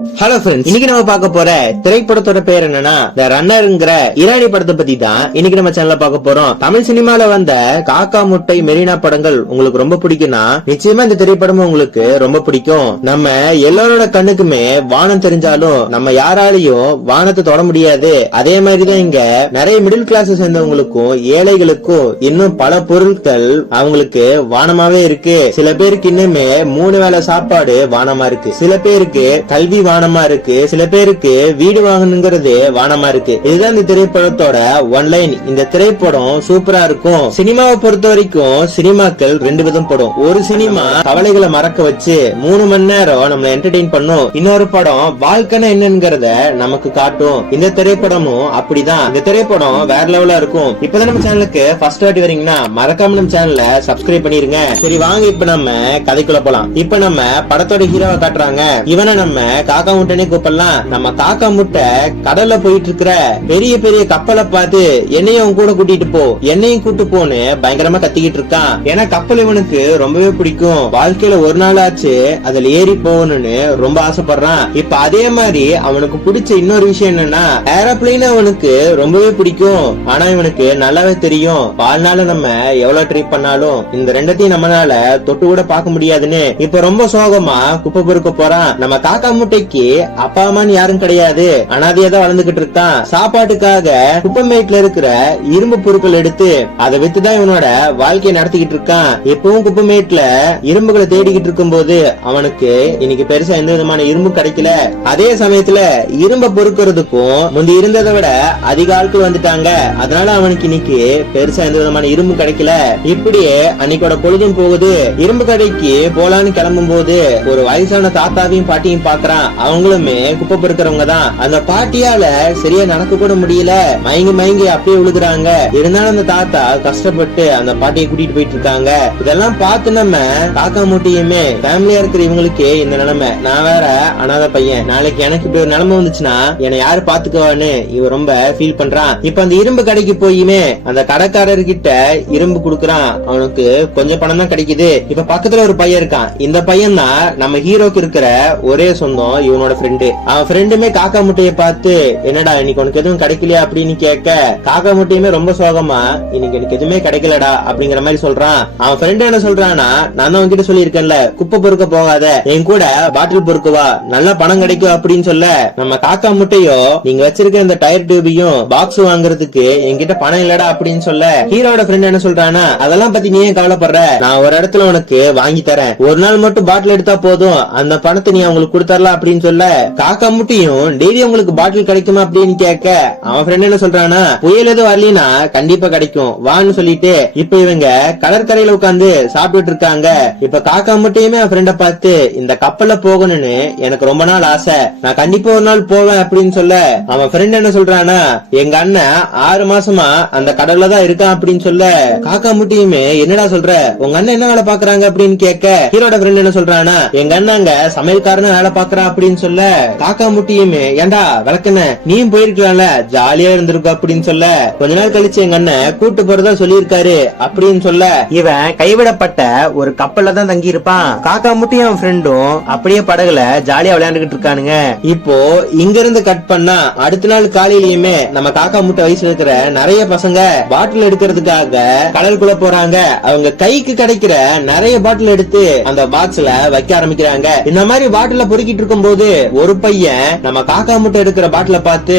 Hello friends, இன்னைக்கு நம்ம பார்க்க போற திரைப்படத்தோட பேர் என்னன்னா தி ரன்னர்ங்கிற ஈரானி படத்தை பத்தி தான் இன்னைக்கு நம்ம சேனல்ல பார்க்க போறோம். தமிழ் சினிமால வந்த காக்கா முட்டை மெரினா படங்கள் உங்களுக்கு ரொம்ப பிடிக்கும்னா நிச்சயமா இந்த திரைப்படமும் உங்களுக்கு ரொம்ப பிடிக்கும். நம்ம எல்லாரோட கண்ணுக்குமே வானம் தெரிஞ்சாலும் நம்ம யாராலையும் வானத்தை தொட முடியாது. அதே மாதிரிதான் இங்க நிறைய மிடில் கிளாஸ் சேர்ந்தவங்களுக்கும் ஏழைகளுக்கும் இன்னும் பல பொருட்கள் அவங்களுக்கு வானமாவே இருக்கு. சில பேருக்கு இன்னுமே 3 வேளை சாப்பாடு வானமா இருக்கு, சில பேருக்கு கல்வி வானமா இருக்கு, சில பேருக்கு வீடு வாங்கணுங்கிறது வானமா இருக்கு. இதுதான் இந்த திரைப்படத்தோட ஒன்லைன். இந்த திரைப்படம் சூப்பரா இருக்கும். சினிமாவை பொறுத்த வரைக்கும் சினிமாக்கள் 2 விதம் படும். ஒரு சினிமா கவலைகளை மறக்க வச்சு 3 மணி நேரம் நம்மளை என்டர்டெயின் பண்ணும். இன்னொரு படம் வாழ்க்கைன்னு என்னங்கிறத நமக்கு காட்டும். இந்த திரைப்படமும் அப்படிதான். இந்த திரைப்படம் வேற லெவலா இருக்கும். இப்பதான் நம்ம சேனலுக்கு ஃபர்ஸ்ட் வாட்டி வரீங்கன்னா மறக்காம நம்ம சேனலை சப்ஸ்கிரைப் பண்ணிருங்க. சரி வாங்க இப்ப நம்ம கதைக்குள்ள போலாம். இப்ப நம்ம படத்தோட ஹீரோவை காட்டுறாங்க. இவனை நம்ம காக்கா முட்டைனே கூப்பிடலாம். நம்ம காக்கா முட்டை கடல்ல போயிட்டு இருக்கிற பெரிய பெரிய கப்பலை பார்த்து என்னையும் கூட கூட்டிட்டு போ, என்னையும் கூட்டு போன்னு பயங்கரமா கத்திக்கிட்டு இருக்கான். ஏன்னா கப்பல் இவனுக்கு ரொம்பவே பிடிக்கும். வாழ்க்கையில ஒரு நாள் ஆச்சு அதுல ஏறி போகணும்னு ரொம்ப ஆசைப்படுறான். இப்ப அதே மாதிரி அவனுக்கு பிடிச்ச இன்னொரு விஷயம் என்னன்னா ஏரோப்ளைன் அவனுக்கு ரொம்பவே பிடிக்கும். ஆனா இவனுக்கு நல்லாவே தெரியும் வாழ்நாள நம்ம எவ்வளவு ட்ரை பண்ணாலும் இந்த ரெண்டத்தையும் நம்மளால தொட்டு கூட பார்க்க முடியாதுன்னு இப்ப ரொம்ப சோகமா குப்பை பொறுக்க போறான். நம்ம காக்கா முட்டைக்கு அப்பா அம்மான்னு யாரும் கிடையாது, அனாதையா தான் வளர்ந்துகிட்டு இருக்கான். சாப்பாட்டுக்காக குப்பைமேட்ல இருக்கிற இரும்பு பொருட்கள் எடுத்து அதை வித்துதான் இவனோட வாழ்க்கையை நடத்திக்கிட்டு இருக்கான். எப்பவும் குப்பைமேட்ல இரும்புகளை தேடிக்கிட்டு இருக்கும் போது அவனுக்கு இன்னைக்கு பெருசா எந்த விதமான இரும்பு கிடைக்கல. அதே சமயத்துல இரும்ப பொறுக்கிறதுக்கும் முந்தி இருந்ததை விட அதிக ஆட்கள் வந்துட்டாங்க. அதனால அவனுக்கு இன்னைக்கு பெருசா எந்த விதமான இரும்பு கிடைக்கல. இப்படியே அன்னைக்கோட பொழுதும் போகுது. இரும்பு கடைக்கு போலான்னு கிளம்பும் போது ஒரு வயசான தாத்தாவையும் பாட்டியும் பாக்குறான். அவங்களுமே குப்பை பொறுக்கிறவங்க தான். அந்த பாட்டியால சரியா நடக்க கூட முடியல, மயங்கி மயங்கி அப்படியே விழுகுறாங்க. இருந்தாலும் அந்த தாத்தா கஷ்டப்பட்டு அந்த பாட்டியை கூட்டிட்டு போயிட்டு இருக்காங்க. இதெல்லாம் பார்த்து நம்ம காக்கா மூட்டையுமே ஃபேமிலியா இருக்கிற இவங்களுக்கு இந்த நிலைமை, நான் வேற அனாதை பையன், நாளைக்கு எனக்கு இப்படி ஒரு நிலைமை வந்துச்சுன்னா என்னை யாரு பாத்துக்குவான்னு இவன் ரொம்ப ஃபீல் பண்றான். இப்ப அந்த இரும்பு கடைக்கு போயுமே அந்த கடைக்காரர்கிட்ட இரும்பு குடுக்கறான். அவனுக்கு கொஞ்சம் பணம் தான் கிடைக்குது. இப்ப பக்கத்துல ஒரு பையன் இருக்கான். இந்த பையன் தான் நம்ம ஹீரோக்கு இருக்கிற ஒரே சொந்தம் இவனோட ஃப்ரெண்டு. அவன் ஃப்ரெண்டுமே காக்கா முட்டையை பார்த்து என்னடா இன்னைக்கு உனக்கு எதுவும் கிடைக்கலையா அப்படின்னு கேட்க காக்கா முட்டையுமே ரொம்ப சோகமா இன்னைக்கு எனக்கு எதுவுமே கிடைக்கலடா அப்படிங்கிற மாதிரி சொல்றான். அவன் ஃப்ரெண்டு என்ன சொல்றான்னா, நான் தான் உன்கிட்ட சொல்லியிருக்கேன்ல குப்பை பொறுக்க போகாத, என் கூட பாட்டில் பொறுக்குவா, நல்ல பணம் கிடைக்கும் அப்படின்னு சொல்ல நம்ம காக்கா முட்டையோ நீங்க வச்சிருக்க இந்த டயர் டியூபையும் பாக்ஸ் வாங்குறதுக்கு என்கிட்ட பணம் இல்லடா அப்படின்னு சொல்ல ஹீரோட ஃப்ரெண்ட் என்ன சொல்றானா, அதெல்லாம் பத்தி நீ ஏன் கவலைப்படுற, நான் ஒரு இடத்துல உனக்கு வாங்கி தரேன், ஒரு நாள் மட்டும் பாட்டில் எடுத்தா போதும், அந்த பணத்தை நீ அவங்களுக்கு கொடுத்தரலாம் அப்படின்னு சொல்ல காக்கா முட்டையும் டெய்லி உங்களுக்கு பாட்டில் கிடைக்குமா அப்படின்னு கேட்க அவன் ஃப்ரெண்ட் என்ன சொல்றானா, புயல் எதுவும் வரலனா கண்டிப்பா கிடைக்கும் வான்னு சொல்லிட்டு இப்ப இவங்க கடற்கரையில உட்கார்ந்து சாப்பிட்டு இருக்காங்க. இப்ப காக்கா முட்டையுமே அவன் ஃப்ரெண்ட பார்த்து இந்த கப்பல்ல போகணும்னு எனக்கு ரொம்ப நாள் ஆசை, நான் கண்டிப்பா ஒரு நாள் போவேன் அப்படின்னு சொல்ல அவன் ஃப்ரெண்ட் என்ன சொல்றானா, எங்க அண்ணன் 6 மாசமா அந்த கடல்ல தான் இருக்கான் அப்படின்னு சொல்ல காக்கா முட்டையுமே என்னடா சொல்ற, உங்க அண்ணன் என்ன வேலை பாக்குறாங்க அப்படின்னு கேட்க ஹீரோட ஃப்ரெண்ட் என்ன சொல்றானா, எங்க அண்ணாங்க சமையல்காரன வேலை பாக்குறான் அப்படின்னு சொல்ல காக்கா முட்டியுமே ஏண்டா விளக்குன நீயும் போயிருக்கலாம்ல ஜாலியா இருந்திருக்க அப்படின்னு சொல்ல கொஞ்ச நாள் கழிச்சு எங்க அண்ணன் கூட்டு போறதா சொல்லியிருக்காரு அப்படின்னு சொல்ல இவன் கைவிடப்பட்ட ஒரு கப்பல்ல தான் தங்கி இருப்பான். காக்கா முட்டியும் அவன் ஃப்ரெண்டும் அப்படியே படகுல ஜாலியா விளையாண்டுகிட்டு இருக்கானுங்க. இப்போ இங்க இருந்து கட் பண்ணா அடுத்த நாள் காலையிலயுமே நம்ம காக்கா முட்டை வயசுல இருக்கிற நிறைய பசங்க பாட்டில் எடுக்கிறதுக்காக கடலுக்குள்ள போறாங்க. அவங்க கைக்கு கிடைக்கிற நிறைய பாட்டில் எடுத்து அந்த பாக்ஸ்ல வைக்க ஆரம்பிக்கிறாங்க. இந்த மாதிரி பாட்டில பொறுக்கிட்டு இருக்கும் போது ஒரு பையன் நம்ம காக்கா முட்டை எடுக்கிற பாட்டில பார்த்து,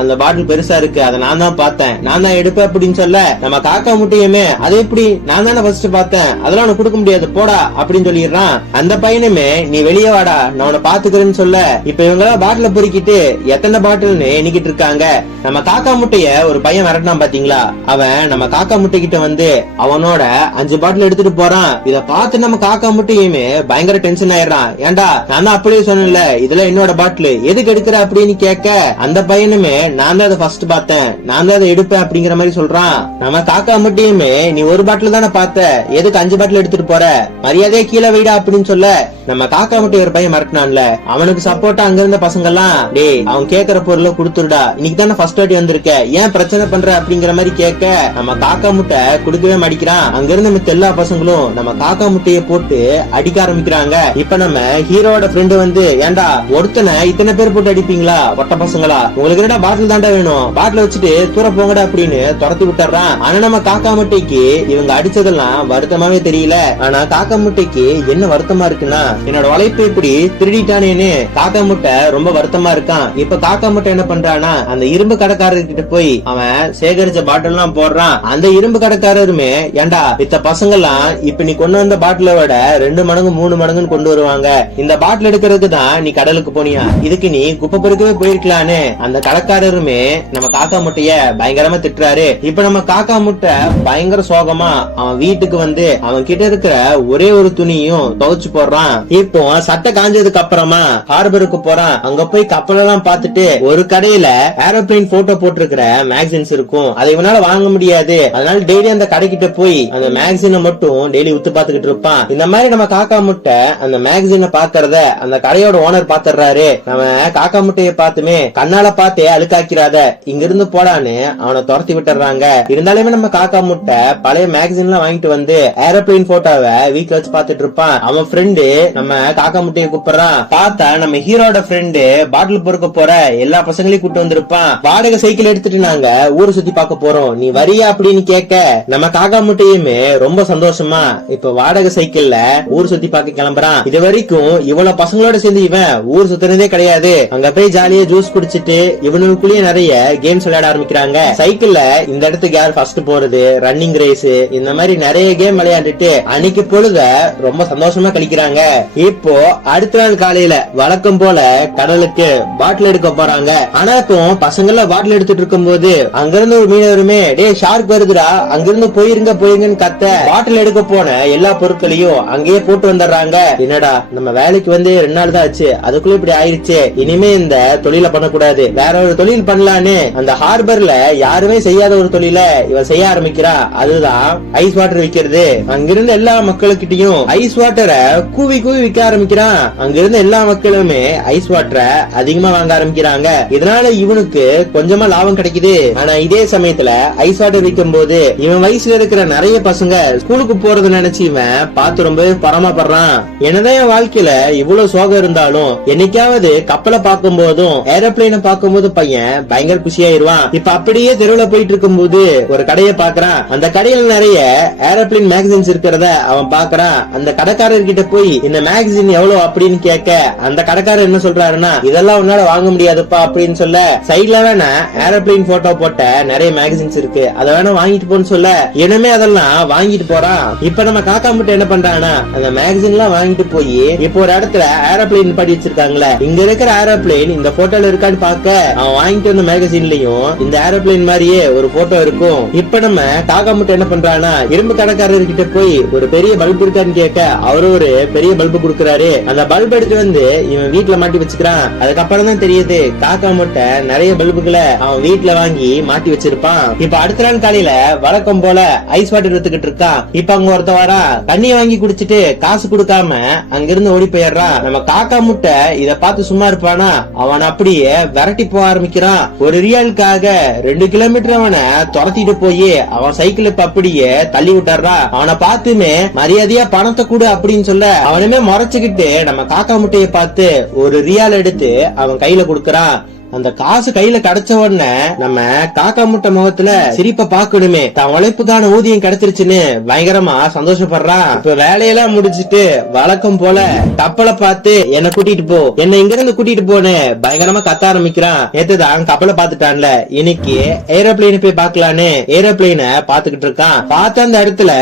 அந்த பாட்டில் பெருசா இருக்கு, அதை நான் தான் பார்த்தேன், நான் தான் எடுப்பேன் அப்படின்னு சொல்ல நம்ம காக்கா முட்டையுமே அது எப்படி, நான் தானே ஃபர்ஸ்ட் பார்த்தேன், அதெல்லாம் உனக்கு கொடுக்க முடியாது போடா அப்படின்னு சொல்லிடுறான். அந்த பையனுமே நீ வெளியே வாடா நான் உன்னை பாத்துக்கிறேன்னு சொல்ல இப்ப இவங்க பாட்டில பொறுக்கிட்டு எத்தனை பாட்டில்னு எண்ணிக்கிட்டு இருக்காங்க. நம்ம காக்கா முட்டைய ஒரு பையன் விரட்டினான் பாத்தீங்களா, அவன் நம்ம காக்கா முட்டை கிட்ட வந்து அவனோட 5 பாட்டில் எடுத்துட்டு போறான். இத பார்த்து நம்ம காக்கா முட்டையுமே பயங்கர டென்ஷன் ஆயிடுறான். ஏண்டா நான் தான் அப்படியே சொன்னேன்ல இதுல என்னோட பாட்டில் எதுக்கு எடுக்கிற அப்படின்னு கேட்க அந்த பையனுமே நான் தான் அதை ஃபர்ஸ்ட் பார்த்தேன், நான் தான் அதை எடுப்பேன் அப்படிங்கிற மாதிரி சொல்றான். நம்ம காக்கா முட்டையுமே நீ ஒரு பாட்டில் தானே பார்த்த, எதுக்கு 5 பாட்டில் எடுத்துட்டு போற, மரியாதையா கீழே வைடா அப்படின்னு சொல்ல நம்ம காக்கா முட்டை ஒரு பையன் மிரட்டினான்ல, அவனுக்கு சப்போர்ட்டா அங்க இருந்த பசங்க எல்லாம், டேய் அவன் கேக்குற பொருளை கொடுத்துருடா, இன்னைக்கு தானே ஃபர்ஸ்ட் வாட்டி வந்திருக்க, ஏன் பிரச்சனை பண்ற அப்படிங்கிற மாதிரி கேட்க நம்ம காக்கா முட்டை கொடுக்கவே மாட்டிக்கிறான். அங்க இருந்த மித்த எல்லா பசங்களும் நம்ம காக்கா முட்டையை போட்டு அடிக்க ஆரம்பிக்கிறாங்க. இப்ப நம்ம ஹீரோட ஃப்ரெண்டு வந்து, ஏண்டா ஒருத்தனை இத்தனை பேர் போட்டு அடிப்பீங்களா ஒட்ட பசங்களா, உங்களுக்கு என்னடா பாட்டில் தாண்டா வேணும், பாட்டில் வச்சுட்டு தூர போங்கடா அப்படின்னு துரத்தி விட்டுறான். ஆனா நம்ம காக்கா முட்டைக்கு இவங்க அடிச்சதெல்லாம் வருத்தமாவே தெரியல. ஆனா காக்கா முட்டைக்கு என்ன வருத்தமா இருக்குன்னா, என்னோட உழைப்பு இப்படி திருடிட்டானேன்னு காக்கா முட்டை ரொம்ப வருத்தமா இருக்கான். இப்ப காக்கா முட்டை என்ன பண்றானா, அந்த இரும்பு கடைக்காரர்கிட்ட போய் அவன் சேகரிச்ச பாட்டில் எல்லாம் போடுறான். அந்த இரும்பு கடைக்காரருமே, ஏண்டா இத்த பசங்க எல்லாம் இப்ப நீ கொண்டு வந்த பாட்டில விட 2 மடங்கு 3 மடங்குன்னு கொண்டு வருவாங்க, இந்த பாட்டில் எடுக்கிறதுக்கு தான் நீ கடலுக்கு போனியா, இதுக்கு நீ குப்பை பொறுக்கவே போயிருக்கலான்னு அந்த கடைக்காரருமே நம்ம காக்கா முட்டைய பயங்கரமா திட்டுறாரு. இப்ப நம்ம காக்கா முட்டை பயங்கர சோகமா அவன் வீட்டுக்கு வந்து அவன் கிட்ட இருக்கிற ஒரே ஒரு துணியும் துவைச்சு போடுறான். இப்போ சட்டை காஞ்சதுக்கு அப்புறமா ஹார்பருக்கு போறான். அங்க போய் கப்பல் எல்லாம் பார்த்துட்டு ஒரு கடையில ஏரோப்ளேன் போட்டோ போட்டிருக்கிற மேகசின்ஸ் இருக்கும், அதை இவனால வாங்க முடியாது. அதனால டெய்லி அந்த கடைக்கிட்ட போய் அந்த மேகசினை மட்டும் டெய்லி உத்து பாத்துக்கிட்டு இருப்பான். இந்த மாதிரி நம்ம காக்கா முட்டை அந்த மேகசினை பாக்குறத அந்த கடையோட ஓனர் பாத்துறாரு. நம்ம காக்கா முட்டைய பார்த்துமே, கண்ணால பார்த்தே அழுக்காக்கிறாத, இங்க இருந்து போடான்னு அவனை துரத்தி விட்டுறாங்க. இருந்தாலுமே நம்ம காக்கா முட்டை பழைய மேகசின் எல்லாம் வாங்கிட்டு வந்து ஏரோப்ளேன் போட்டோவை வீட்டுல வச்சு பாத்துட்டு இருப்பான். அவன் ஃப்ரெண்டு நம்ம காக்கா முட்டையை கூப்பிடுறான். பார்த்தா நம்ம ஹீரோட ஃப்ரெண்டு பாட்டில் பொறுக்க போற எல்லா பசங்களையும் கூட்டு வந்திருப்பான். வாடகை சைக்கிள் எடுத்துட்டு நாங்க ஊரை சுத்தி பார்க்க போறோம், நீ வரியா அப்படின்னு கேட்க நம்ம காக்கா முட்டையுமே ரொம்ப சந்தோஷமா இப்ப வாடகை சைக்கிள்ல ஊர் சுத்தி பார்க்க கிளம்புறான். இது வரைக்கும் இவ்வளவு பசங்களோட சேர்ந்து இவன் ஊர் சுத்தினதே கிடையாது. அங்க போய் ஜாலியா ஜூஸ் குடிச்சிட்டு இவனுக்குள்ளேயே நிறைய கேம்ஸ் விளையாட ஆரம்பிக்கிறாங்க. சைக்கிள்ல இந்த இடத்துக்கு யார் ஃபர்ஸ்ட் போறது, ரன்னிங் ரேஸ், இந்த மாதிரி நிறைய கேம் விளையாண்டுட்டு அன்னைக்கு பொழுத ரொம்ப சந்தோஷமா கழிக்கிறாங்க. இப்போ அடுத்த நாள் காலையில வழக்கம் போல கடலுக்கு பாட்டில் எடுக்க போறாங்க. ஆனா இப்போ பசங்க எல்லாம் பாட்டில் எடுத்துட்டு இருக்கும் போது அங்க இருந்து ஒரு மீனவருமே, டே ஷார்க் வருதுடா, அங்கிருந்து போயிருங்கன்னு கத்த பாட்டில் எடுக்க போன எல்லா பொருட்களையும் அங்கேயே போட்டு வந்துடுறாங்க. என்னடா நம்ம வேலைக்கு வந்து 2 நாள் தான் ஆச்சு, அதுக்குள்ள இப்படி ஆயிருச்சு, இனிமே இந்த தொழில பண்ணக்கூடாது, வேற ஒரு தொழில் பண்ணலான்னு அந்த ஹார்பர்ல யாருமே செய்யாத ஒரு தொழில இவன் செய்ய ஆரம்பிக்கிறா. அதுதான் ஐஸ் வாட்டர் விக்கிறது. அங்கிருந்து எல்லா மக்களுக்கிட்டையும் ஐஸ் வாட்டரை கூவி கூவி விற்க ஆரம்பிக்கிறான். அங்கிருந்து எல்லா மக்களுமே ஐஸ் வாட்டரை அதிகமா வாங்க ஆரம்பிக்கிறாங்க. இதனால இவனுக்கு கொஞ்சமா லாபம் கிடைக்குது. ஆனா இதே சமயத்துல ஐஸ் வாட்டர் விற்கும் போது இவன் வயசுல இருக்கிற நிறைய பசங்க ஸ்கூலுக்கு போறது நினைச்சு இவன் பார்த்து ரொம்ப பரமப்படுறான். என்னதான் என் வாழ்க்கையில இவ்வளவு சோகம் இருந்தாலும் என்னைக்காவது கப்பலை பார்க்கும் போதும் ஏரோப்ளைனை பார்க்கும் போது பையன் பயங்கர குஷியாயிருவான். இப்ப அப்படியே தெருவுல போயிட்டு இருக்கும் போது ஒரு கடையை பாக்குறான். அந்த கடையில நிறைய ஏரோப்ளைன் மேகசின்ஸ் இருக்கிறத அவன் பாக்குறான். அந்த கடைக்காரர் கிட்ட போய் இந்த மேகசின் எவ்வளவு அப்படின்னு கேட்க அந்த கடைக்காரர் என்ன சொல்றாருன்னா, இதெல்லாம் உன்னால வாங்க முடியாதுப்பா அப்படின்னு சொல்ல, சைட்ல வேணா ஏரோப்ளைன் போட்டோ போட்ட நிறைய மேகசின்ஸ் இருக்கு, அதை வேணா வாங்கிட்டு போன்னு சொல்ல இனிமே அதெல்லாம் வாங்கிட்டு போறான். இப்ப நம்ம காக்கா முட்டை என்ன பண்றானா, அந்த மேகசின் எல்லாம் வாங்கிட்டு போய் இப்போ ஒரு இடத்துல ஏரோப்ளைன் படி வச்சிருக்காங்களே, இங்க இருக்கிற ஏரோப்ளைன் இந்த போட்டோல இருக்கான்னு பாக்க அவன் வாங்கிட்டு வந்த மேகசின்லயும் இந்த ஏரோப்ளைன் மாதிரியே ஒரு போட்டோ இருக்கும். இப்ப நம்ம காக்கா முட்டை என்ன பண்றானா, இரும்பு கடைக்காரர் கிட்ட போய் ஒரு பெரிய பல்பு இருக்கான்னு கேட்க அவரு ஒரு பெரிய பல்பு கொடுக்கறாரு. அந்த பல்பு எடுத்து வந்து இவன் வீட்டுல மாட்டி வச்சுக்கிறான். அதுக்கப்புறம் தான் தெரியுது காக்கா முட்டை நிறைய பல்புகளை அவன் வீட்டுல வாங்கி மாட்டி வச்சிருப்பான். இப்ப அடுத்த நாள் காலையில வழக்கம் போல ஐஸ் வாட்டர் எடுத்துக்கிட்டு இருக்கான். இப்ப அங்க ஒருத்த வரா, தண்ணிய வாங்கி குடிச்சிட்டு காசு கொடுக்காம அங்கிருந்து ஓடி போயிடுறான். நம்ம காக்கா முட்டை இத பார்த்து சும்மா இருப்பானா, அவன் அப்படியே விரட்டி போக ஆரம்பிக்கிறான். ஒரு ரியாலுக்காக 2 கிலோமீட்டர் அவனை துரத்திட்டு போய் அவன் சைக்கிள் இப்ப அப்படியே தள்ளி விட்டுறான். அவனை பார்த்துமே மரியாதையா பணத்தை கொடு அப்படின்னு சொல்ல அவனுமே முறைச்சுக்கிட்டு நம்ம காக்கா முட்டையை பார்த்து ஒரு ரியால் எடுத்து அவன் கையில கொடுக்கறான். அந்த காசு கையில கிடைச்ச உடனே நம்ம காக்கா முட்டை முகத்துல சிரிப்ப பாக்கணுமே, தான் உழைப்புக்கான ஊதியம் கிடைச்சிருச்சுன்னு பயங்கரமா சந்தோஷப்படுறான். இப்ப வேலையெல்லாம் முடிச்சிட்டு வழக்கம் போல கப்பலை பார்த்து என்ன கூட்டிட்டு போ, என்ன இங்க இருந்து கூட்டிட்டு போன்னு பயங்கரமா கத்த ஆரம்பிக்கிறான். நேத்துதான் கப்பலை பாத்துட்டான்ல, இன்னைக்கு ஏரோப்ளைன் போய் பாக்கலான்னு ஏரோப்ளைனை பாத்துக்கிட்டு இருக்கான். பார்த்த அந்த இடத்துல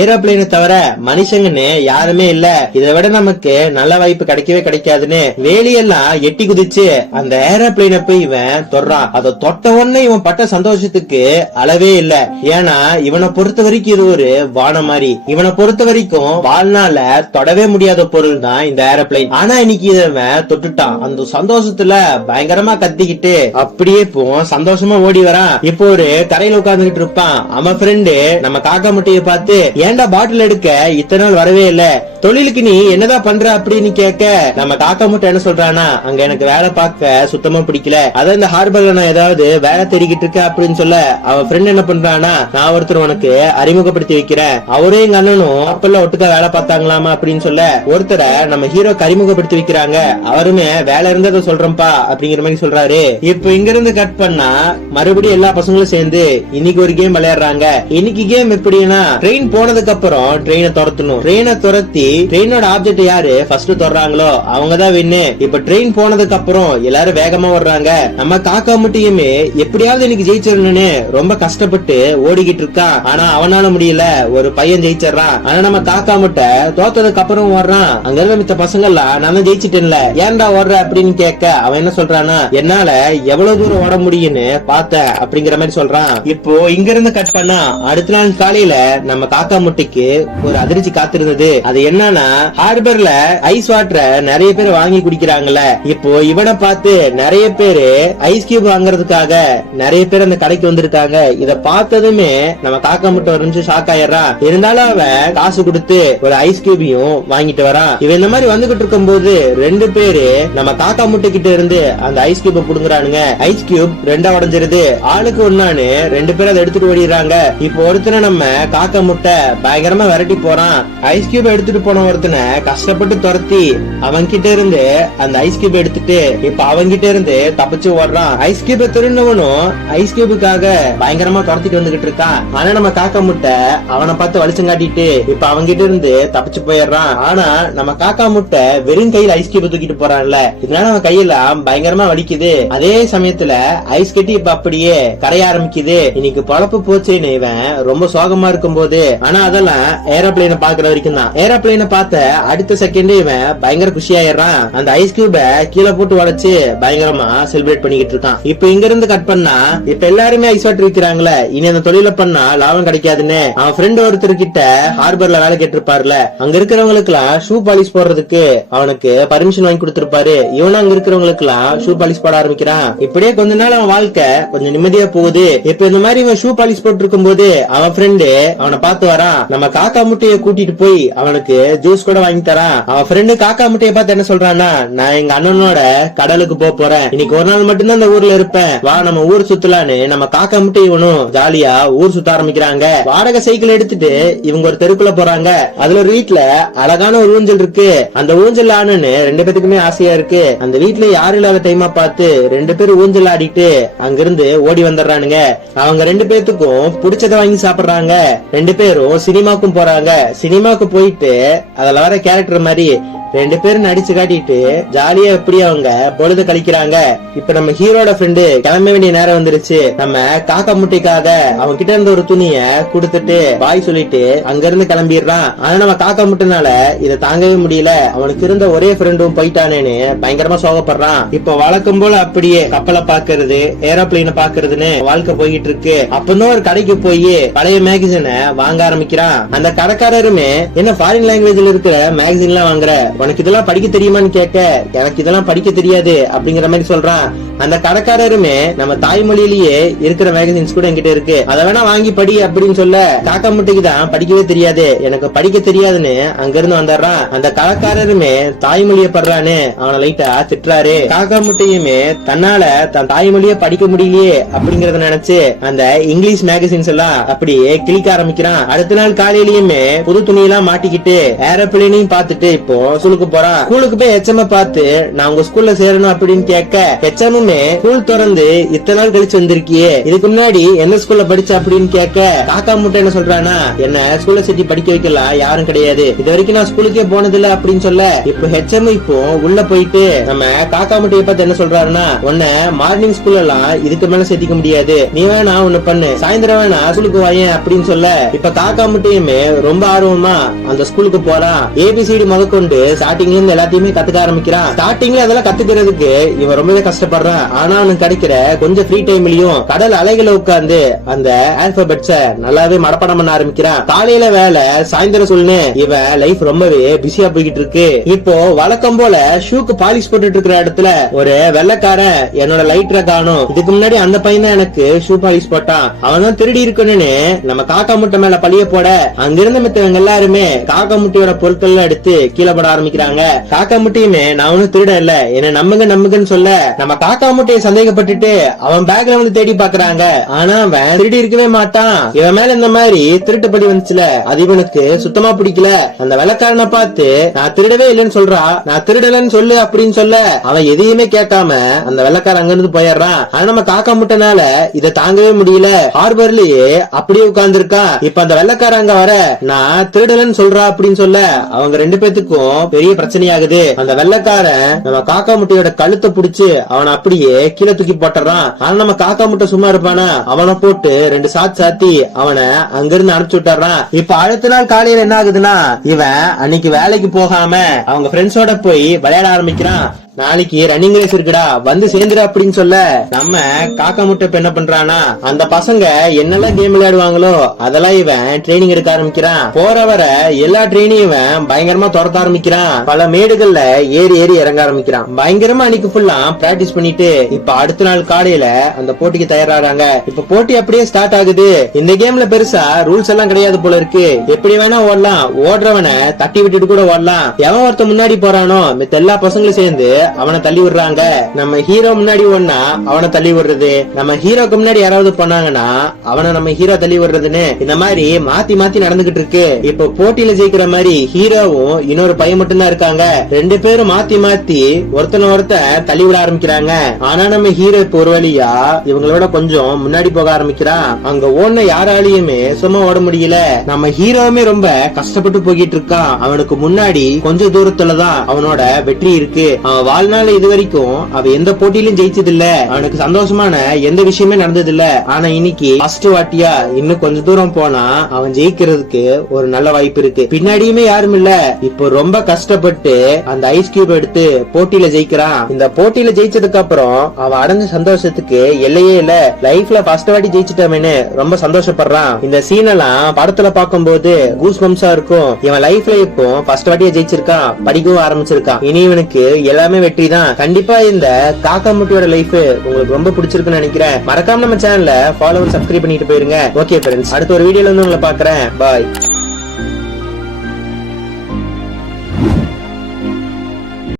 ஏரோப்ளைனை தவிர மனுஷங்கன்னு யாருமே இல்ல. இதை விட நமக்கு நல்ல வாய்ப்பு கிடைக்கவே கிடைக்காதுன்னு வேலையெல்லாம் எட்டி குதிச்சு அந்த ஏரோப்ளைனை போய் இவன் தொடுறான். அதை தொட்ட உடனே இவன் பட்ட சந்தோஷத்துக்கு அளவே இல்ல. ஏன்னா இவனை பொறுத்த வரைக்கும் இது ஒரு வானம் மாதிரி. இவனை பொறுத்த வரைக்கும் வாழ்நாள தொடவே முடியாத பொருள் தான் இந்த ஏரோப்ளேன். ஆனா இன்னைக்கு இவன் தொட்டுட்டான். அந்த சந்தோஷத்துல பயங்கரமா கத்திக்கிட்டு அப்படியே இப்போ சந்தோஷமா ஓடி வரான். இப்போ ஒரு கரையில உட்கார்ந்துகிட்டு இருப்பான். அவன் ஃப்ரெண்டு நம்ம காக்கா முட்டைய பார்த்து, ஏன்டா பாட்டில் எடுக்க இத்தனை நாள் வரவே இல்ல, தொழிலுக்கு நீ என்னதான் பண்ற அப்படின்னு கேட்க, நம்ம காக்கா முட்டை என்ன சொல்றானா, அங்க எனக்கு வேலை பார்க்க சுத்தமா பிடிக்கல, அதான் இந்த ஹார்பர்ல நான் ஏதாவது வேலை தேடிக்கிட்டு இருக்க அப்படின்னு சொல்ல, அவன் ஃப்ரெண்ட் என்ன பண்றானா, நான் ஒருத்தர் உனக்கு அறிமுகப்படுத்தி வைக்கிறேன், அவரே எங்க அண்ணனும் அப்பெல்லாம் ஒட்டுக்கா வேலை பார்த்தாங்களாமா அப்படின்னு சொல்ல, ஒருத்தரை நம்ம ஹீரோ அறிமுகப்படுத்தி வைக்கிறாங்க. அவருமே வேலை இருந்ததை சொல்றேன்ப்பா அப்படிங்கிற மாதிரி சொல்றாரு. இப்ப இங்க இருந்து கட் பண்ணா மறுபடியும் எல்லா பசங்களும் சேர்ந்து இன்னைக்கு ஒரு கேம் விளையாடுறாங்க. இன்னைக்கு கேம் எப்படின்னா, ட்ரெயின் போனதுக்கு அப்புறம் ட்ரெயினை துரத்தணும். ட்ரெயினை துரத்தி ட்ரெயினோட ஆப்ஜெக்ட் யாரு ஃபர்ஸ்ட் தொடறாங்களோ அவங்கதான் வின்னு. இப்ப ட்ரெயின் போனதுக்கு அப்புறம் எல்லாரும் வேகமா வர்றாங்க. நம்ம காக்கா முட்டையுமே எப்படியாவது இன்னைக்கு ஜெயிச்சிடணும்னு ரொம்ப கஷ்டப்பட்டு ஓடிக்கிட்டு இருக்கான். ஆனா அவனால முடியல. ஒரு பையன் ஜெயிச்சிடறான். ஆனா நம்ம காக்கா முட்டை தோத்ததுக்கு அப்புறம் வர்றான். அங்க இருந்த மித்த பசங்க எல்லாம் நான் தான் ஜெயிச்சிட்டேன்ல, ஏன்டா ஓடுற அப்படின்னு கேட்க, அவன் என்ன சொல்றானா, என்னால எவ்வளவு தூரம் ஓட முடியும்னு பார்த்தேன் அப்படிங்கிற மாதிரி சொல்றான். இப்போ இங்க இருந்து கட் பண்ணா அடுத்த நாள் காலையில நம்ம காக்கா முட்டைக்கு ஒரு அதிர்ச்சி காத்திருந்தது. அது என்னன்னா, ஹார்பர்ல ஐஸ் வாட்டரை நிறைய பேர் வாங்கி குடிக்கிறாங்கல்ல. இப்போ இவனை பார்த்து நிறைய பேரு ஐஸ் கியூப் வாங்குறதுக்காக நிறைய பேர் அந்த கடைக்கு வந்திருக்காங்க. இத பார்த்ததுமே நம்ம காக்கா முட்டை ஒரு ஷாக் ஆயிடுறான். இருந்தாலும் அவன் காசு கொடுத்து ஒரு ஐஸ் கியூபையும் வாங்கிட்டு வரான். இவன் இந்த மாதிரி வந்துகிட்டு இருக்கும் போது ரெண்டு பேரு நம்ம காக்கா முட்டை கிட்ட இருந்து அந்த ஐஸ் கியூப புடுங்குறானுங்க. ஐஸ் கியூப் ரெண்டா உடைஞ்சிருது. ஆளுக்கு ஒண்ணானு ரெண்டு பேரும் அதை எடுத்துட்டு ஓடிடுறாங்க. இப்போ ஒருத்தனை நம்ம காக்கா முட்டை பயங்கரமா விரட்டி போறான். ஐஸ் கியூப் எடுத்துட்டு போன ஒருத்தனை கஷ்டப்பட்டு துரத்தி அவன் கிட்ட இருந்து அந்த ஐஸ் கியூப் எடுத்துட்டு இப்ப அவங்க கிட்ட இருந்து தப்பிச்சு ஓடுறான். ஐஸ் கியூப திருநவனும் ஐஸ் கியூபுக்காக பயங்கரமா துரத்திட்டு வந்துகிட்டு இருக்கான். ஆனா நம்ம காக்கா முட்டை அவனை பார்த்து வலிச்சம் காட்டிட்டு இப்ப அவங்க கிட்ட இருந்து தப்பிச்சு போயிடுறான். ஆனா நம்ம காக்கா முட்டை வெறும் கையில ஐஸ் கியூப் தூக்கிட்டு போறான்ல, இதனால அவன் கையெல்லாம் பயங்கரமா வலிக்குது. அதே சமயத்துல ஐஸ் கட்டி இப்ப அப்படியே கரைய ஆரம்பிக்குது. இன்னைக்கு பொழப்பு போச்சுன்னு இவன் ரொம்ப சோகமா இருக்கும் போது, ஆனா அதெல்லாம் ஏரோப்ளேனை பாக்குற வரைக்கும் தான். ஏரோப்ளேனை பார்த்த அடுத்த செகண்ட் இவன் பயங்கர குஷியாயிடுறான். அந்த ஐஸ் கியூப கீழே போட்டு உடைச்சு பயங்கரமா செலிப்ரேட் பண்ணிக்கிட்டு இருக்கான். இப்ப இங்க இருந்து கட் பண்ணா இப்ப எல்லாருமே ஐஸ் வாட்டர் விக்கிறாங்களே, இனி அந்த தொழில பண்ணா லாபம் கிடைக்காதுன்னு அவன் ஃப்ரெண்ட் ஒருத்தர் கிட்ட ஹார்பர்ல வேலை கேட்டிருப்பாருல, அங்க இருக்கிறவங்களுக்கு எல்லாம் ஷூ பாலிஷ் போடுறதுக்கு அவனுக்கு பர்மிஷன் வாங்கி கொடுத்திருப்பாரு. இவனும் அங்க இருக்கிறவங்களுக்கு எல்லாம் ஷூ பாலிஷ் போட ஆரம்பிக்கிறான். இப்படியே கொஞ்ச நாள் அவன் வாழ்க்கை கொஞ்சம் நிம்மதியா போகுது. இப்ப இந்த மாதிரி இவன் ஷூ பாலிஷ் போட்டு இருக்கும் போது அவன் ஃப்ரெண்டு அவனை பார்த்து வரான். நம்ம காக்கா முட்டைய கூட்டிட்டு போய் அவனுக்கு ஜூஸ் கூட வாங்கி தரான். அவன் ஃப்ரெண்டு காக்கா முட்டைய பார்த்து என்ன சொல்றான்னா, நான் எங்க அண்ணனோட கடலுக்கு போறேன், இன்னைக்கு ஒரு நாள் மட்டும்தான் இந்த ஊர்ல இருப்பேன், வா நம்ம ஊர் சுத்தலான்னு நம்ம காக்கா முட்டை இவனும் ஜாலியா ஊர் சுத்த ஆரம்பிக்கிறாங்க. வாடகை சைக்கிள் எடுத்துட்டு இவங்க ஒரு தெருக்குள்ள போறாங்க. அதுல ஒரு வீட்டுல அழகான ஒரு ஊஞ்சல் இருக்கு. அந்த ஊஞ்சல் ஆனன்னு ரெண்டு பேத்துக்குமே ஆசையா இருக்கு. அந்த வீட்டுல யாரும் இல்லாத டைமா பார்த்து ரெண்டு பேரும் ஊஞ்சல் ஆடிட்டு அங்கிருந்து ஓடி வந்துடுறானுங்க. அவங்க ரெண்டு பேத்துக்கும் பிடிச்சத வாங்கி சாப்பிடுறாங்க. ரெண்டு பேரும் சினிமாக்கும் போறாங்க. சினிமாக்கு போயிட்டு அதுல வர கேரக்டர் மாதிரி ரெண்டு பேரும் நடிச்சு காட்டிட்டு ஜாலியா எப்படி அவங்க பொழுது கழிக்கிறாங்க. இப்ப நம்ம ஹீரோட ஃப்ரெண்டு கிளம்ப வேண்டிய நேரம் வந்துருச்சு. நம்ம காக்கா முட்டைக்காக அவன் கிட்ட இருந்த ஒரு துணிய குடுத்துட்டு பாய் சொல்லிட்டு அங்க இருந்து கிளம்பிடுறான். ஆனா நம்ம காக்கா முட்டைனால இதை தாங்கவே முடியல. அவனுக்கு இருந்த ஒரே ஃப்ரெண்டும் போயிட்டானேன்னு பயங்கரமா சோகப்படுறான். இப்ப வழக்கம் போல அப்படியே கப்பலை பாக்குறது, ஏரோப்ளைனை பாக்குறதுன்னு வாழ்க்கை போய்கிட்டு இருக்கு. அப்பதான் ஒரு கடைக்கு போய் பழைய மேகசினை வாங்க ஆரம்பிக்கிறான். அந்த கடைக்காரருமே, என்ன ஃபாரின் லாங்குவேஜ்ல இருக்கிற மேகசின் எல்லாம் வாங்குற, உனக்கு இதெல்லாம் படிக்க தெரியுமான்னு கேட்க, எனக்கு இதெல்லாம் படிக்க தெரியாது அப்படிங்கிற மாதிரி சொல்றான். அந்த கடைக்காரருமே, நம்ம தாய்மொழியிலேயே இருக்கிற மேகசின்ஸ் கூட என்கிட்ட இருக்கு, அதை வேணா வாங்கி படி அப்படின்னு சொல்ல, காக்கா முட்டைக்கு தான் படிக்கவே தெரியாது, எனக்கு படிக்க தெரியாதுன்னு அங்க இருந்து வந்துடுறான். அந்த கடைக்காரருமே தாய்மொழியை படுறான்னு அவனை லைட்டா திட்டுறாரு. காக்கா முட்டையுமே தன்னால தன் தாய்மொழியை படிக்க முடியலையே அப்படிங்கறத நினைச்சு அந்த இங்கிலீஷ் மேகசின்ஸ் எல்லாம் அப்படியே கிளிக்க ஆரம்பிக்கிறான். அடுத்த நாள் காலையிலயுமே புது துணியெல்லாம் மாட்டிக்கிட்டு ஏரோப்ளேனையும் பார்த்துட்டு இப்போ ஸ்கூலுக்கு போறான். ஸ்கூலுக்கு போய் எச்எம் பார்த்து, நான் உங்க ஸ்கூல்ல சேரணும் அப்படின்னு கேட்க, எச்எம்மே ஸ்கூல் திறந்து இத்தனை நாள் கழிச்சு வந்திருக்கியே, இதுக்கு முன்னாடி எந்த ஸ்கூல்ல படிச்ச அப்படின்னு கேட்க, காக்கா முட்டை என்ன சொல்றானா, என்ன ஸ்கூல்ல சேர்த்து படிக்க வைக்கலாம் யாரும் கிடையாது, இது வரைக்கும் நான் ஸ்கூலுக்கே போனதில்ல அப்படின்னு சொல்ல, இப்போ ஹெச்எம் இப்போ உள்ள போயிட்டு நம்ம காக்கா முட்டையை பார்த்து என்ன சொல்றாருன்னா, உன்ன மார்னிங் ஸ்கூல்ல எல்லாம் இதுக்கு மேல சேர்த்திக்க முடியாது, நீ வேணா ஒண்ணு பண்ணு, சாயந்தரம் வேணா ஸ்கூலுக்கு வாயேன் அப்படின்னு சொல்ல, இப்ப காக்கா முட்டையுமே ரொம்ப ஆர்வமா அந்த ஸ்கூலுக்கு போறான். ஏபிசிடி முதற்கொண்டு ஸ்டார்டிங்ல இருந்து எல்லாத்தையுமே கத்துக்க ஆரம்பிக்கிறான். ஸ்டார்டிங்ல அதெல்லாம் கத்துக்கிறதுக்கு இவன் ரொம்பவே கஷ்டப்படுறான். ஆனா அவனுக்கு கிடைக்கிற கொஞ்சம் ஃப்ரீ டைம்லயும் கடல் அலைகளை உட்கார்ந்து அந்த ஆல்பபெட்ஸ நல்லாவே மனப்பாடம் பண்ண ஆரம்பிக்கிறான். காலையில வேலை, சாயந்தரம் சொல்லுன்னு இவன் லைஃப் ரொம்பவே பிஸியா போய்கிட்டு இருக்கு. இப்போ வழக்கம் போல ஷூக்கு பாலிஷ் போட்டுட்டு இருக்கிற இடத்துல ஒரு வெள்ளக்காரன் என்னோட லைட்டரை காணும். இதுக்கு முன்னாடி அந்த பையன் தான் எனக்கு ஷூ பாலிஷ் போட்டான், அவன் தான் திருடி இருக்கணும்னு நம்ம காக்கா முட்டை மேல பழிய போட அங்கிருந்த மித்தவங்க எல்லாருமே காக்கா முட்டையோட பொருட்கள் எடுத்து கீழே போட ஆரம்பிக்கிறாங்க. காக்கா முட்டையுமே நான் ஒன்னும் திருட இல்ல, என்ன நம்புங்கன்னு சொல்ல நம்ம காக்கா முட்டையை சந்தேகப்பட்டுட்டு அவன் பேக்ல வந்து தேடி பாக்குறாங்க. ஆனா அவன் திருடி இருக்கவே மாட்டான். இவன் மேல இந்த மாதிரி திருட்டு படி வந்துச்சுல, அது இவனுக்கு சுத்தமா பிடிக்கல. அந்த வெள்ளக்காரனை பார்த்து நான் திருடவே இல்லைன்னு சொல்றா, நான் திருடலன்னு சொல்லு அப்படின்னு சொல்ல அவன் எதையுமே கேட்காம அந்த வெள்ளக்காரன் அங்க இருந்து போயிடுறான். ஆனா நம்ம காக்கா முட்டைனால இதை தாங்கவே முடியல, ஹார்பர்லயே அப்படியே உட்கார்ந்து இருக்கான். இப்ப அந்த வெள்ளக்காரன் அங்க வர நான் திருடலன்னு சொல்றா அப்படின்னு சொல்ல அவங்க ரெண்டு பேத்துக்கும் பெரிய பிரச்சனையாகுது. அந்த வெள்ளக்காரன் நம்ம காக்கா முட்டையோட கழுத்தை புடிச்சு அவனை அப்படியே கீழே தூக்கி போட்டுறான். ஆனா நம்ம காக்கா முட்டை சும்மா இருப்பானா, அவனை போட்டு ரெண்டு சாத்தி அவனை அங்கிருந்து அனுப்பிச்சு விட்டுறான். இப்ப அடுத்த நாள் காலையில என்ன ஆகுதுன்னா, இவன் அன்னைக்கு வேலைக்கு போகாம அவங்க ஃப்ரெண்ட்ஸோட போய் விளையாட ஆரம்பிக்கிறான். நாளைக்கு ரன்னிங் ரேஸ் இருக்குடா, வந்து சேர்ந்துரு அப்படின்னு சொல்ல நம்ம காக்கா முட்டை என்ன பண்றானா, அந்த பசங்க என்னெல்லாம் கேம் விளையாடுவாங்களோ அதெல்லாம் இவன் ட்ரைனிங் எடுக்க ஆரம்பிக்கிறான். போற வர எல்லா ட்ரைனிங் இவன் பயங்கரமா துரத்த ஆரம்பிக்கிறான். பல மேடுகள்ல ஏறி ஏறி இறங்க ஆரம்பிக்கிறான். பயங்கரமா அன்னைக்கு ஃபுல்லா பிராக்டிஸ் பண்ணிட்டு இப்ப அடுத்த நாள் காலையில அந்த போட்டிக்கு தயாராறாங்க. இப்ப போட்டி அப்படியே ஸ்டார்ட் ஆகுது. இந்த கேம்ல பெருசா ரூல்ஸ் எல்லாம் கிடையாது போல இருக்கு, எப்படி வேணா ஓடலாம், ஓடுறவனை தட்டி விட்டுட்டு கூட ஓடலாம். எவன் ஒருத்த முன்னாடி போறானோ மித்த எல்லா பசங்களும் சேர்ந்து அவனை தள்ளி விடுறாங்க. நம்ம ஹீரோ முன்னாடி ஒன்னா அவனை தள்ளி விடுறது, நம்ம ஹீரோக்கு முன்னாடி யாராவது பண்ணாங்கன்னா அவனை நம்ம ஹீரோ தள்ளி விடுறதுன்னு இந்த மாதிரி மாத்தி மாத்தி நடந்துகிட்டு இருக்கு. இப்போ போட்டியில ஜெயிக்கிற மாதிரி ஹீரோவும் இன்னொரு பையன் மட்டும் தான் இருக்காங்க. ரெண்டு பேரும் மாத்தி மாத்தி ஒருத்த தள்ளி விட ஆரம்பிக்கிறாங்க. ஆனா நம்ம ஹீரோ இப்போ ஒரு வழியா இவங்களோட கொஞ்சம் முன்னாடி போக ஆரம்பிக்கிறான். அங்க ஓடுன யாராலையுமே சும்மா ஓட முடியல. நம்ம ஹீரோவுமே ரொம்ப கஷ்டப்பட்டு போகிட்டு இருக்கான். அவனுக்கு முன்னாடி கொஞ்சம் தூரத்துலதான் அவனோட வெற்றி இருக்கு. அவன் வாழ்நாள் இது வரைக்கும் அவ எந்த போட்டியிலும் ஜெயிச்சது இல்ல, அவனுக்கு சந்தோஷமான எந்த விஷயமே நடந்தது இல்ல. ஆனா இன்னைக்கு ஃபர்ஸ்ட் வாட்டியா இன்னும் கொஞ்ச தூரம் போனா அவன் ஜெயிக்கிறதுக்கு ஒரு நல்ல வாய்ப்பு இருக்கு. பின்னாடியுமே யாரும் இல்ல. இப்போ ரொம்ப கஷ்டப்பட்டு அந்த ஐஸ் கியூப் எடுத்து போட்டியில ஜெயிக்கிறான். இந்த போட்டியில ஜெயிச்சதுக்கு அப்புறம் அவன் அடைஞ்ச சந்தோஷத்துக்கு எல்லையே இல்ல. லைஃப்ல ஃபர்ஸ்ட் வாட்டி ஜெயிச்சிட்டவன்னு ரொம்ப சந்தோஷப்படுறான். இந்த சீன் எல்லாம் படத்துல பாக்கும்போது கூஸ் பம்ஸா இருக்கும். இவன் லைஃப்ல இப்போ ஃபர்ஸ்ட் வாட்டியா ஜெயிச்சிருக்கான், படிக்கவும் ஆரம்பிச்சிருக்கான். இனி இவனுக்கு எல்லாமே வெற்றி தான். கண்டிப்பா இந்த காக்கா முட்டையோட லைஃப் உங்களுக்கு ரொம்ப பிடிச்சிருக்குன்னு நினைக்கிறேன். மறக்காம நம்ம சேனலை ஃபாலோ சப்ஸ்கிரைப் பண்ணிட்டு போயிருங்க. ஓகே ஃப்ரெண்ட்ஸ், அடுத்த ஒரு வீடியோல வந்து உங்களை பாக்குறேன். பாய்.